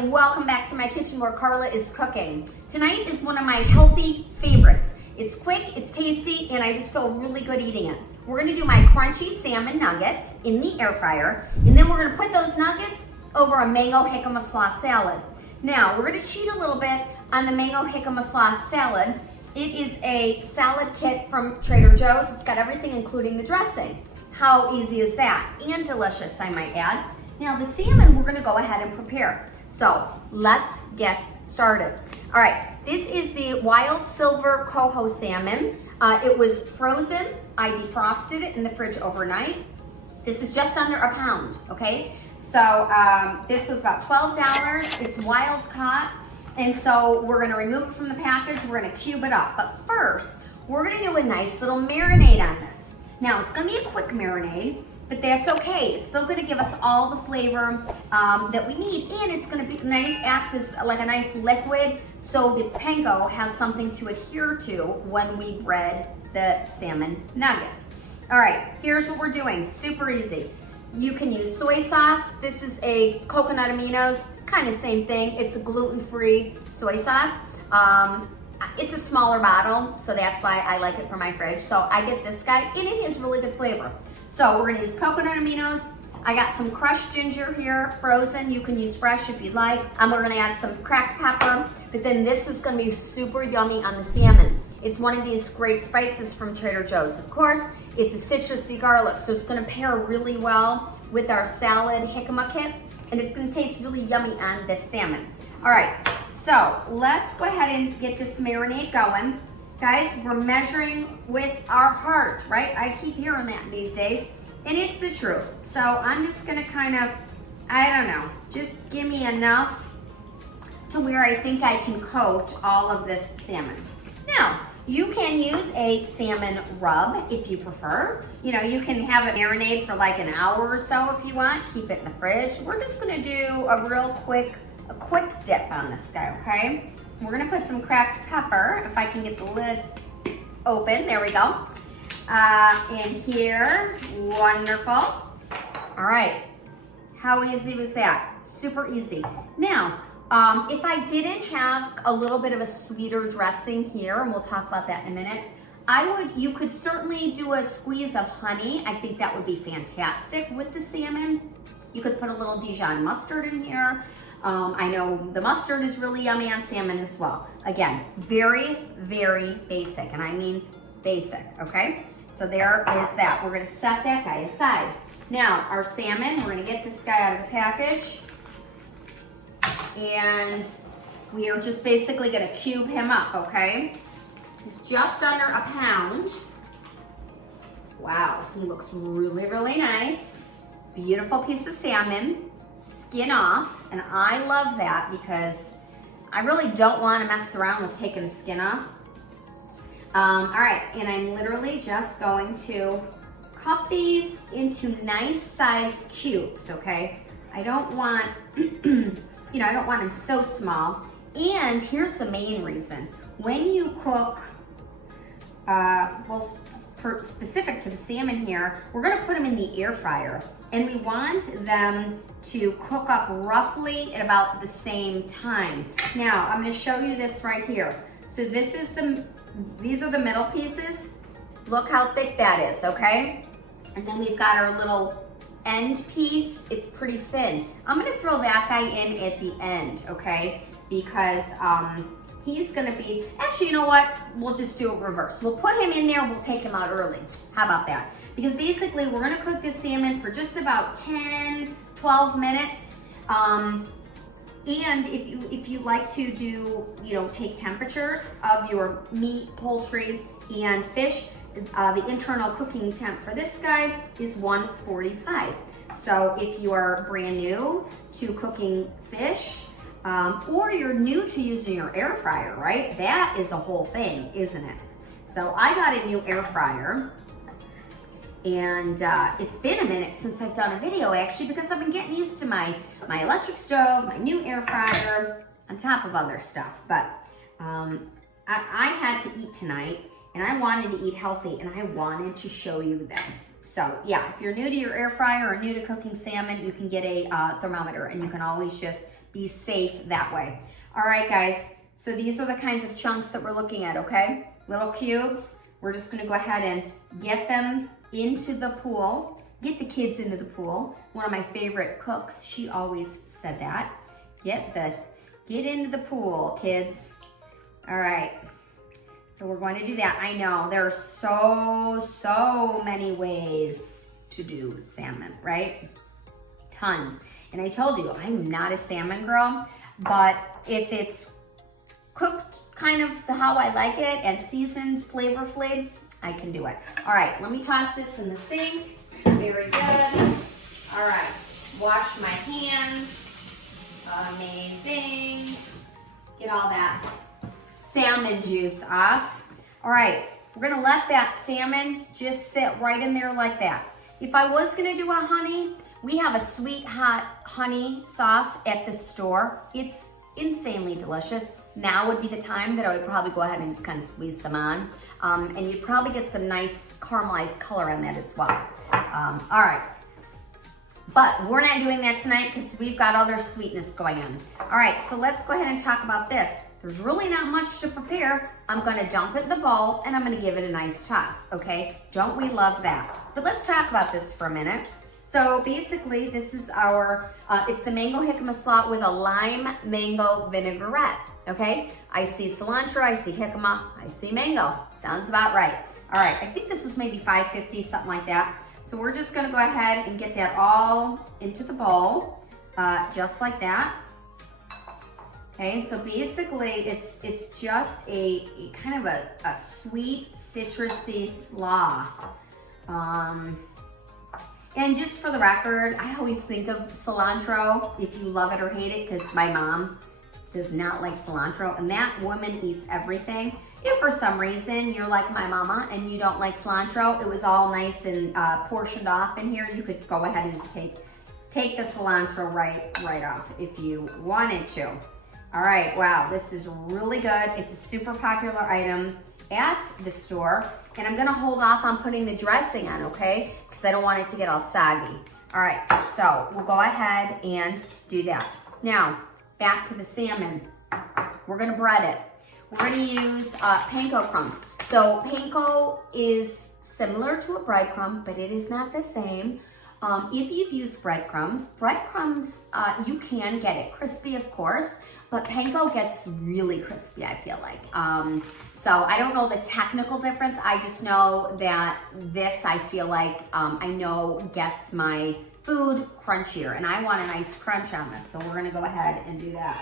and welcome back to my kitchen where Carla is cooking. Tonight is one of my healthy favorites. It's quick, it's tasty, and I just feel really good eating it. We're gonna do my crunchy salmon nuggets in the air fryer, and then we're gonna put those nuggets over a mango jicama sauce salad. Now, we're gonna cheat a little bit on the mango jicama sauce salad. It is a salad kit from Trader Joe's. It's got everything including the dressing. How easy is that? And delicious, I might add. Now the salmon we're gonna go ahead and prepare. So let's get started. All right, this is the wild silver coho salmon. It was frozen. I defrosted it in the fridge overnight. This is just under a pound, okay? So this was about $12. It's wild caught. And so we're gonna remove it from the package. We're gonna cube it up. But first, we're gonna do a nice little marinade on this. Now it's gonna be a quick marinade, but that's okay. It's still gonna give us all the flavor that we need, and it's gonna be nice, act as like a nice liquid, so the panko has something to adhere to when we bread the salmon nuggets. All right, here's what we're doing, super easy. You can use soy sauce. This is a coconut aminos, kind of same thing. It's a gluten-free soy sauce. It's a smaller bottle, so that's why I like it for my fridge. So I get this guy, and it has really good flavor. So we're gonna use coconut aminos. I got some crushed ginger here, frozen. You can use fresh if you'd like. We're gonna add some cracked pepper, but then this is gonna be super yummy on the salmon. It's one of these great spices from Trader Joe's. Of course, it's a citrusy garlic, so it's gonna pair really well with our salad jicama kit, and it's gonna taste really yummy on this salmon. All right, so let's go ahead and get this marinade going. Guys, we're measuring with our heart, right? I keep hearing that these days, and it's the truth. So I'm just gonna kind of, I don't know, just give me enough to where I think I can coat all of this salmon. Now, you can use a salmon rub if you prefer. You know, you can have it marinate for like an hour or so if you want, keep it in the fridge. We're just gonna do a real quick dip on this guy, okay? We're gonna put some cracked pepper, if I can get the lid open, there we go. In here, wonderful. All right, how easy was that? Super easy. Now, if I didn't have a little bit of a sweeter dressing here, and we'll talk about that in a minute, you could certainly do a squeeze of honey. I think that would be fantastic with the salmon. You could put a little Dijon mustard in here. I know the mustard is really yummy on salmon as well. Again, very, very basic, and I mean basic, okay? So there is that. We're gonna set that guy aside. Now, our salmon, we're gonna get this guy out of the package, and we are just basically gonna cube him up, okay? He's just under a pound. Wow, he looks really, really nice. Beautiful piece of salmon. Skin off, and I love that because I really don't want to mess around with taking the skin off. All right, and I'm literally just going to cut these into nice sized cubes, okay? I don't want, you know, I don't want them so small. And here's the main reason. When you cook, specific to the salmon here, we're gonna put them in the air fryer, and we want them to cook up roughly at about the same time. Now, I'm gonna show you this right here. So this is these are the middle pieces. Look how thick that is, okay? And then we've got our little end piece. It's pretty thin. I'm gonna throw that guy in at the end, okay? Because he's gonna be, actually, you know what? We'll just do it reverse. We'll put him in there, we'll take him out early. How about that? Because basically we're gonna cook this salmon for just about 10, 12 minutes. And if you like to do, you know, take temperatures of your meat, poultry, and fish, the internal cooking temp for this guy is 145. So if you are brand new to cooking fish, or you're new to using your air fryer, right? That is a whole thing, isn't it? So I got a new air fryer, and it's been a minute since I've done a video actually, because I've been getting used to my electric stove, my new air fryer, on top of other stuff. But I had to eat tonight, and I wanted to eat healthy, and I wanted to show you this. So yeah, if you're new to your air fryer or new to cooking salmon, you can get a thermometer, and you can always just be safe that way. All right, guys, so these are the kinds of chunks that we're looking at, okay? Little cubes. We're just gonna go ahead and get them into the pool, get the kids into the pool. One of my favorite cooks, she always said that. Get into the pool, kids. All right, so we're going to do that. I know there are so many ways to do salmon, right? Tons. And I told you, I'm not a salmon girl, but if it's cooked kind of how I like it and seasoned, flavorfully, I can do it. All right, let me toss this in the sink. Very good. All right, wash my hands. Amazing. Get all that salmon juice off. All right, we're gonna let that salmon just sit right in there like that. If I was gonna do a honey, we have a sweet hot honey sauce at the store. It's insanely delicious. Now would be the time that I would probably go ahead and just kind of squeeze some on. And you'd probably get some nice caramelized color on that as well. All right, but we're not doing that tonight because we've got other sweetness going on. All right, so let's go ahead and talk about this. There's really not much to prepare. I'm gonna dump it in the bowl and I'm gonna give it a nice toss, okay? Don't we love that? But let's talk about this for a minute. So basically, this is our, it's the mango jicama slaw with a lime mango vinaigrette, okay? I see cilantro, I see jicama, I see mango. Sounds about right. All right, I think this was maybe $5.50, something like that. So we're just gonna go ahead and get that all into the bowl, just like that. Okay, so basically it's just a kind of a sweet, citrusy slaw. And just for the record, I always think of cilantro, if you love it or hate it, because my mom does not like cilantro, and that woman eats everything. If for some reason you're like my mama and you don't like cilantro, it was all nice and portioned off in here, you could go ahead and just take the cilantro right off if you wanted to. All right, wow, this is really good. It's a super popular item at the store, and I'm gonna hold off on putting the dressing on, okay? Because I don't want it to get all soggy. All right, so we'll go ahead and do that. Now, back to the salmon. We're gonna bread it. We're gonna use panko crumbs. So panko is similar to a breadcrumb, but it is not the same. If you've used breadcrumbs, you can get it crispy, of course, but panko gets really crispy, I feel like. So I don't know the technical difference. I just know that this, I feel like, I know gets my food crunchier, and I want a nice crunch on this. So we're gonna go ahead and do that.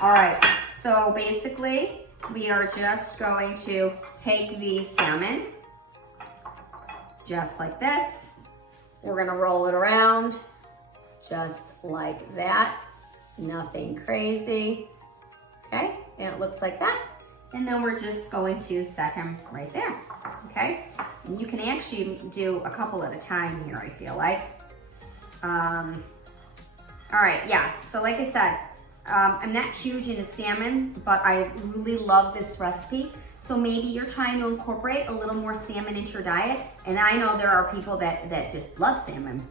All right, so basically, we are just going to take the salmon, just like this. We're gonna roll it around, just like that. Nothing crazy, okay? And it looks like that. And then we're just going to set him right there, okay? And you can actually do a couple at a time here, I feel like. All right, yeah, so like I said, I'm not huge into salmon, but I really love this recipe. So maybe you're trying to incorporate a little more salmon into your diet. And I know there are people that just love salmon.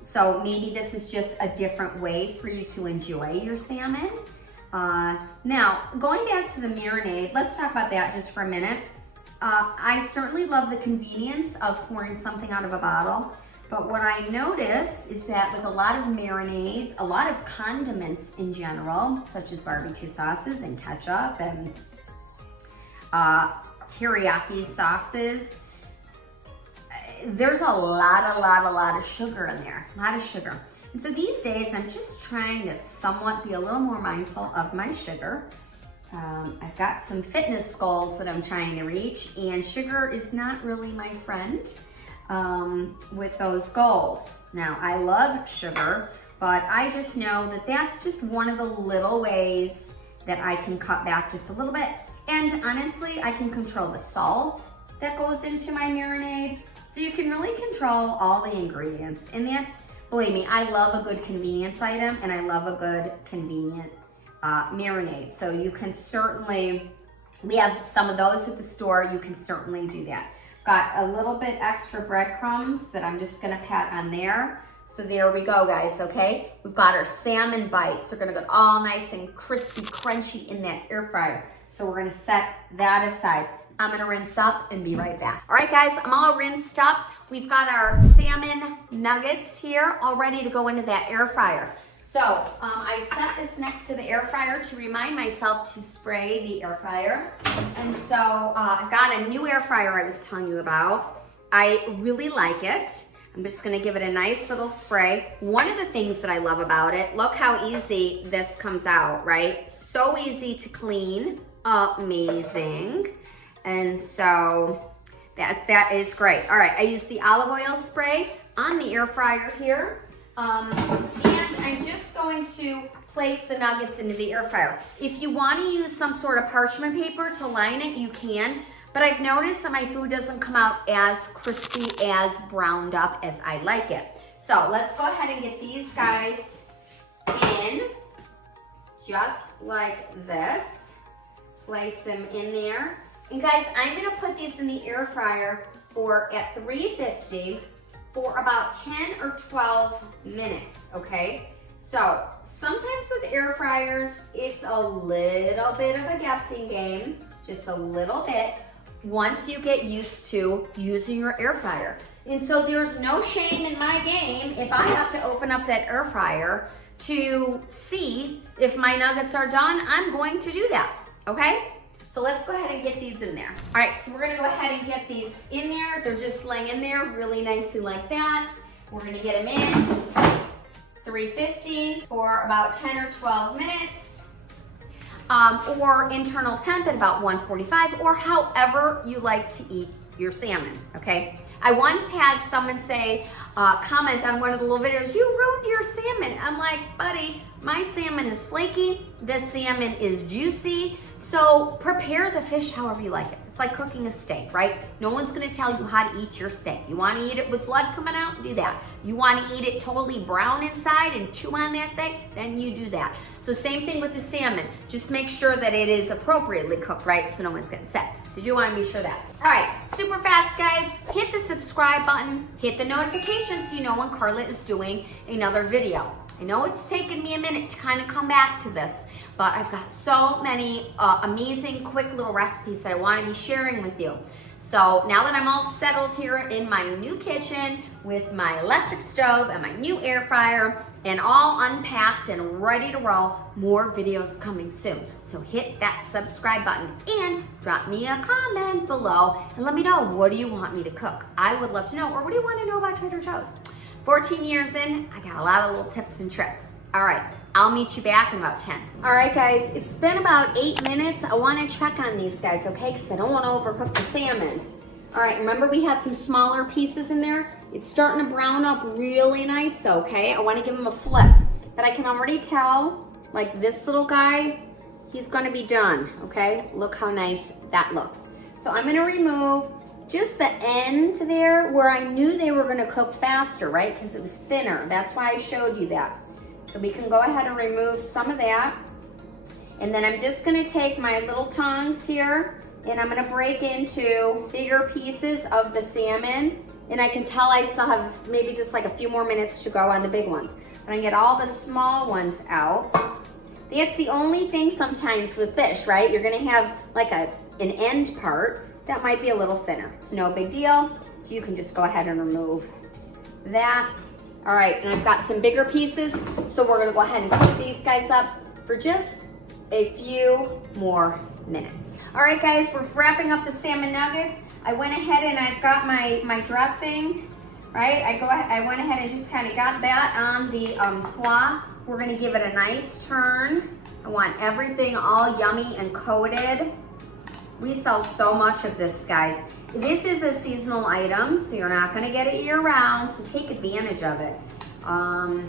So maybe this is just a different way for you to enjoy your salmon. Now, going back to the marinade, let's talk about that just for a minute. I certainly love the convenience of pouring something out of a bottle. But what I notice is that with a lot of marinades, a lot of condiments in general, such as barbecue sauces and ketchup and teriyaki sauces, there's a lot of sugar in there, a lot of sugar. And so these days, I'm just trying to somewhat be a little more mindful of my sugar. I've got some fitness goals that I'm trying to reach, and sugar is not really my friend with those goals. Now, I love sugar, but I just know that that's just one of the little ways that I can cut back just a little bit. And honestly, I can control the salt that goes into my marinade. So you can really control all the ingredients. And that's, believe me, I love a good convenience item, and I love a good convenient marinade. So you can certainly, we have some of those at the store, you can certainly do that. Got a little bit extra breadcrumbs that I'm just gonna pat on there. So there we go, guys, okay? We've got our salmon bites. They're gonna get all nice and crispy, crunchy in that air fryer. So we're gonna set that aside. I'm gonna rinse up and be right back. All right, guys, I'm all rinsed up. We've got our salmon nuggets here all ready to go into that air fryer. So I set this next to the air fryer to remind myself to spray the air fryer. And so I've got a new air fryer I was telling you about. I really like it. I'm just gonna give it a nice little spray. One of the things that I love about it, look how easy this comes out, right? So easy to clean, amazing. And so that is great. All right, I use the olive oil spray on the air fryer here. And I'm just going to place the nuggets into the air fryer. If you want to use some sort of parchment paper to line it, you can. But I've noticed that my food doesn't come out as crispy, as browned up as I like it. So let's go ahead and get these guys in just like this. Place them in there. And guys, I'm gonna put these in the air fryer at 350 for about 10 or 12 minutes, okay? So sometimes with air fryers, it's a little bit of a guessing game, just a little bit, once you get used to using your air fryer. And so there's no shame in my game if I have to open up that air fryer to see if my nuggets are done, I'm going to do that, okay? So let's go ahead and get these in there. All right, so we're gonna go ahead and get these in there. They're just laying in there really nicely like that. We're gonna get them in 350 for about 10 or 12 minutes, or internal temp at about 145, or however you like to eat your salmon, okay? I once had someone say, comment on one of the little videos, you ruined your salmon. I'm like, buddy, my salmon is flaky, this salmon is juicy, so prepare the fish however you like it. It's like cooking a steak, right? No one's gonna tell you how to eat your steak. You wanna eat it with blood coming out? Do that. You wanna eat it totally brown inside and chew on that thing? Then you do that. So same thing with the salmon. Just make sure that it is appropriately cooked, right? So no one's getting sick. So you do wanna be sure that. All right, super fast, guys. Hit the subscribe button, hit the notifications so you know when Carla is doing another video. I know it's taken me a minute to kind of come back to this, but I've got so many amazing, quick little recipes that I want to be sharing with you. So now that I'm all settled here in my new kitchen with my electric stove and my new air fryer and all unpacked and ready to roll, more videos coming soon. So hit that subscribe button and drop me a comment below and let me know, what do you want me to cook? I would love to know, or what do you want to know about Trader Joe's? 14 years in, I got a lot of little tips and tricks. All right, I'll meet you back in about 10. All right, guys, it's been about 8 minutes. I wanna check on these guys, okay? Because I don't wanna overcook the salmon. All right, remember we had some smaller pieces in there? It's starting to brown up really nice though, okay? I wanna give them a flip. But I can already tell, like this little guy, he's gonna be done, okay? Look how nice that looks. So I'm gonna remove just the end there where I knew they were gonna cook faster, right? Because it was thinner, that's why I showed you that. So we can go ahead and remove some of that. And then I'm just gonna take my little tongs here and I'm gonna break into bigger pieces of the salmon. And I can tell I still have maybe just like a few more minutes to go on the big ones. But I get all the small ones out. That's the only thing sometimes with fish, right? You're gonna have like an end part that might be a little thinner. It's no big deal. You can just go ahead and remove that. All right, and I've got some bigger pieces, so we're gonna go ahead and cook these guys up for just a few more minutes. All right, guys, we're wrapping up the salmon nuggets. I went ahead and I've got my dressing, right? I went ahead and just kind of got that on the swab. We're gonna give it a nice turn. I want everything all yummy and coated. We sell so much of this, guys. This is a seasonal item, so you're not gonna get it year round, so take advantage of it. And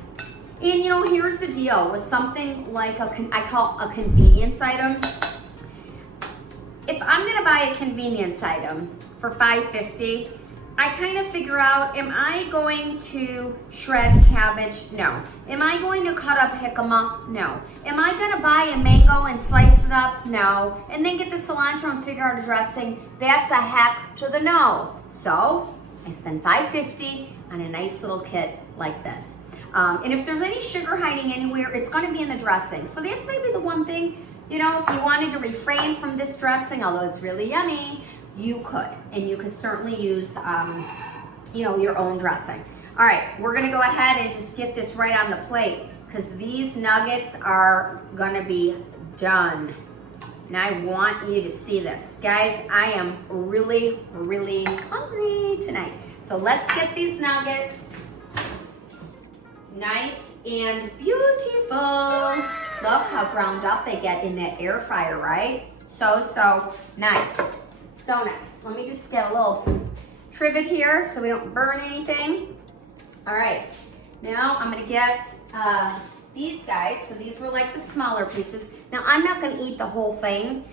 you know, here's the deal with something like I call a convenience item. If I'm gonna buy a convenience item for $5.50, I kind of figure out, am I going to shred cabbage? No. Am I going to cut up jicama? No. Am I gonna buy a mango and slice it up? No. And then get the cilantro and figure out a dressing? That's a heck to the no. So I spend $5.50 on a nice little kit like this. And if there's any sugar hiding anywhere, it's going to be in the dressing. So that's maybe the one thing, you know, if you wanted to refrain from this dressing, although it's really yummy, you could. And you could certainly use, you know, your own dressing. All right, we're going to go ahead and just get this right on the plate because these nuggets are going to be done. And I want you to see this. Guys, I am really, really hungry tonight. So let's get these nuggets nice and beautiful. Love how browned up they get in that air fryer, right? So nice. So nice. Let me just get a little trivet here so we don't burn anything. All right, now I'm gonna get these guys. So these were like the smaller pieces. Now I'm not gonna eat the whole thing.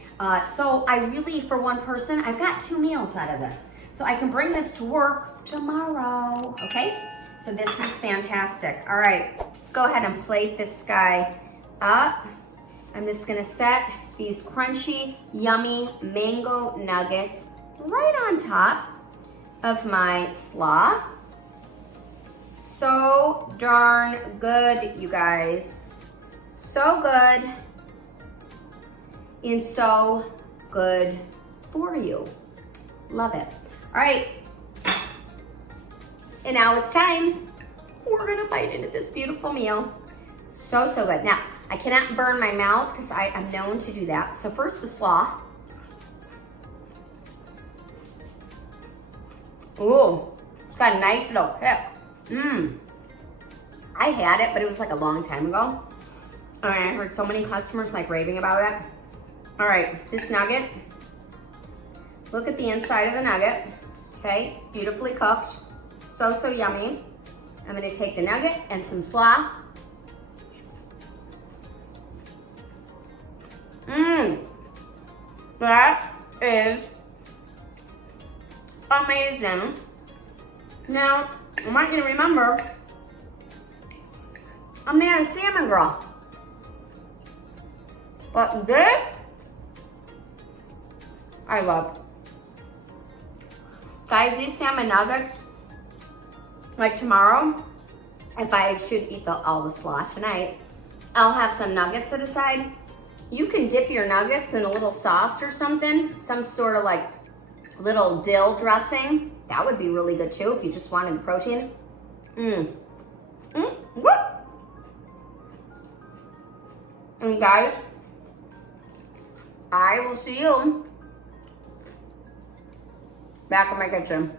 So I really, for one person, I've got 2 meals out of this. So I can bring this to work tomorrow, okay? So this is fantastic. All right, let's go ahead and plate this guy up. I'm just gonna set these crunchy, yummy mango nuggets right on top of my slaw. So darn good, you guys. So good and so good for you. Love it. All right. And now it's time. We're gonna bite into this beautiful meal. So good. Now, I cannot burn my mouth because I am known to do that. So first the slaw. Ooh, it's got a nice little kick. I had it, but it was like a long time ago. And I heard so many customers like raving about it. All right, this nugget. Look at the inside of the nugget. Okay, it's beautifully cooked. So yummy. I'm gonna take the nugget and some slaw. That is amazing. Now, I want you to remember, I'm not a salmon girl. But this, I love. Guys, these salmon nuggets, like tomorrow, if I should eat all the slaw tonight, I'll have some nuggets set aside. You can dip your nuggets in a little sauce or something, some sort of like little dill dressing. That would be really good too if you just wanted the protein. What? And guys, I will see you back in my kitchen.